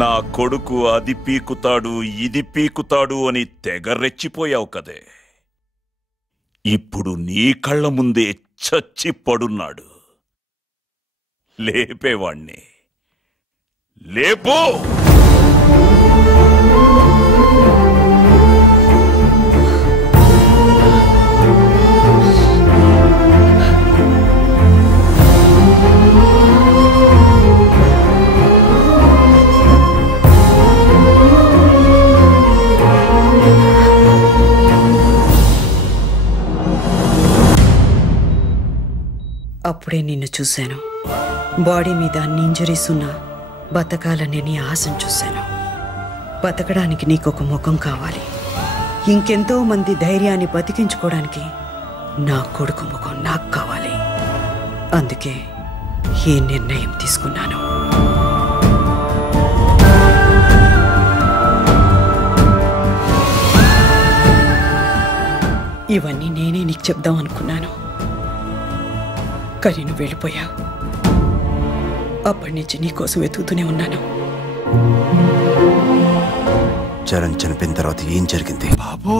నా కొడుకు అది పీకుతాడు ఇది పీకుతాడు అని తెగ రెచ్చిపోయావు కదే. ఇప్పుడు నీ కళ్ళ ముందే చచ్చి పడున్నాడు. లేపేవాణ్ణి లేపో. అప్పుడే నిన్ను చూశాను. బాడీ మీద అన్ని ఇంజరీస్ ఉన్నా బతకాలని నీ ఆశను చూశాను. బతకడానికి నీకొక ముఖం కావాలి. ఇంకెంతో మంది ధైర్యాన్ని బతికించుకోవడానికి నా కొడుకు ముఖం నాకు కావాలి. అందుకే ఈ నిర్ణయం తీసుకున్నాను. ఇవన్నీ నేనే నీకు చెప్దాం అనుకున్నాను, కానీ నువ్వు వెళ్ళిపోయావు. అప్పటి నుంచి నీకోసం వెతుకుతూనే ఉన్నాను. చరణ్ చనిపోయిన తర్వాత ఏం జరిగింది? బాబు